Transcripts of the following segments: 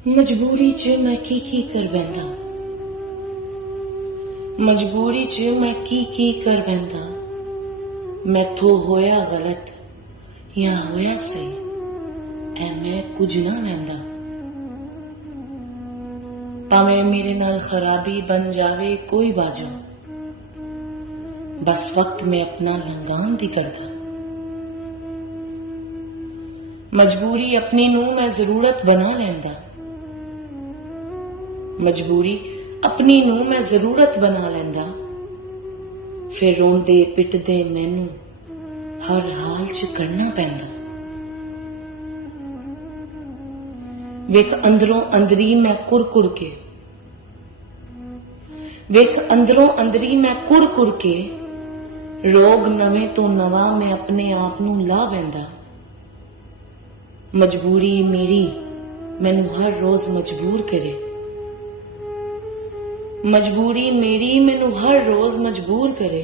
मजबूरी च मैं की कर बैंदा, मजबूरी च मैं की कर बैंदा। मैथों होया गलत या होया सही, ऐ मैं कुछ ना लैंदा। भावें मेरे नाल खराबी बन जावे कोई बाजो, बस वक्त में अपना लंगान दी करदा। मजबूरी अपनी नूं मैं जरूरत बना लैंदा, मजबूरी अपनी नूं मैं जरूरत बना लैंदा। फिर रोंदे पिटदे मैनू हर हाल च करना पैंदा। वेख अंदरों अंदरी मैं कुर के, वेख अंदरों अंदरी मैं कुर के, रोग नवें तो नवा मैं अपने आप नूं ला बैंदा। मजबूरी मेरी मैनू हर रोज मजबूर करे, मजबूरी मेरी मैनू हर रोज मजबूर करे।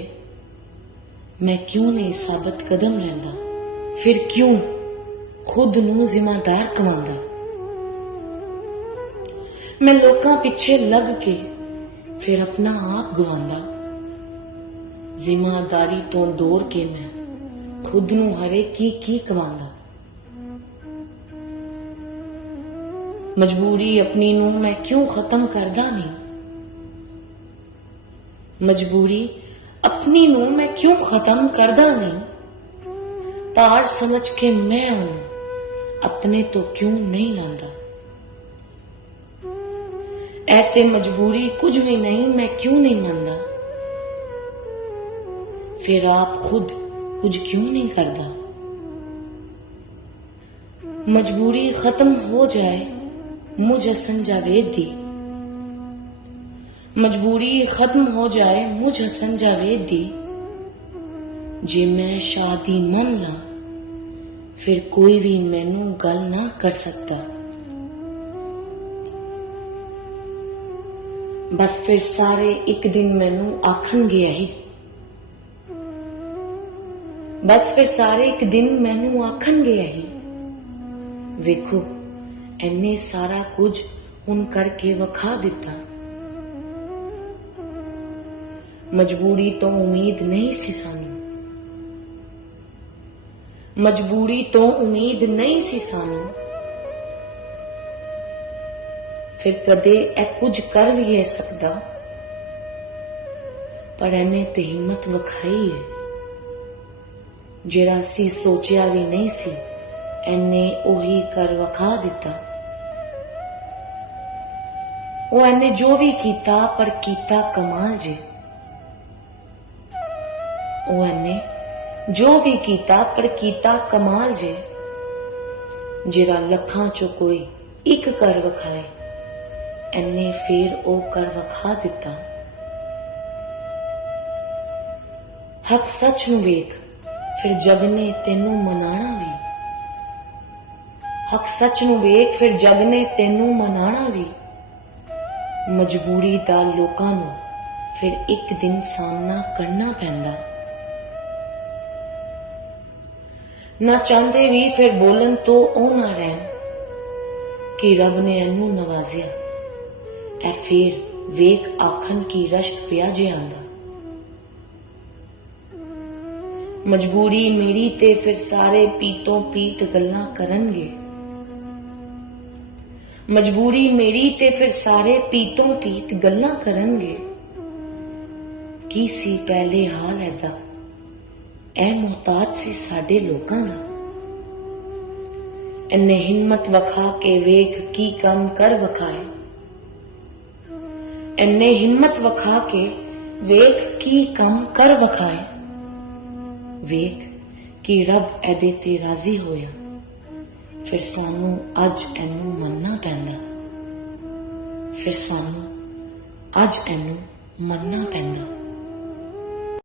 मैं क्यों नहीं साबित कदम रहिंदा, फिर क्यों खुद नूं जिम्मेदार कमांदा। मैं लोकां पिछे लग के फिर अपना आप गवांदा। जिम्मेदारी तो दौड़ के मैं खुद नूं हरे की कमांदा। मजबूरी अपनी नूं मैं क्यों खत्म करदा नहीं, मजबूरी अपनी नूं मैं क्यों खत्म करदा नहीं। पार समझ के मैं अपने तो क्यों नहीं लांदा। ऐते मजबूरी कुछ भी नहीं मैं क्यों नहीं मानदा। फिर आप खुद कुछ क्यों नहीं करदा। मजबूरी खत्म हो जाए मुझ हसन जावेद दी, मजबूरी खत्म हो जाए मुझ हसन जावेद दी। जे मैं शादी मन ला फिर कोई भी मैनू गल ना कर सकता। बस फिर सारे एक दिन मैनू आखन गया ही, बस फिर सारे एक दिन मैनू आखन गया ही। वेखो एने सारा कुछ हुण करके वखा दिता। मजबूरी तो उम्मीद नहीं सी सानू, मजबूरी तो उम्मीद नहीं सी सानू। फिर कदे ए कुछ कर भी है सकदा, पर एने ते हिम्मत वखाई है। जेड़ा सी सोचिया भी नहीं सी एने ओही कर वखा दिता। ओ एने जो भी कीता पर कीता कमाल जे। ओ एने जो भी कीता पर कीता कमाल जे। जेड़ा लखां चो कोई एक कर वखाए एने फिर ओ कर वखा दिता। हक सच नूं वेख फिर जग ने तेनू मनाना भी, हक सच नूं वेख फिर जग ने तेनू मनाना भी। मजबूरी दा लोकां नूं फिर एक दिन सामना करना पैंदा। ना चाहते भी फिर बोलन तो ओ ना रहन कि रब ने एनू नवाजिया। ए फिर वेख आखन की रश्क पिया जे आंदा। मजबूरी मेरी ते फिर सारे पीतों पीत गल्लां करनगे। मजबूरी मेरी ते फिर सारे पीतों पीत गल्लां करनगे। की सी पहले हाल ऐदा, ऐ मोहताज सी साडे लोकां दा। इन्ने हिम्मत वखा के वेख की कम कर वखाए। इन्ने हिम्मत वखा के वेख की कम कर वखाए। वेख कि रब एदे ते राजी होया। फिर सानू अज एनू मनना पैंदा, फिर सानू अज एनू मनना पैंदा।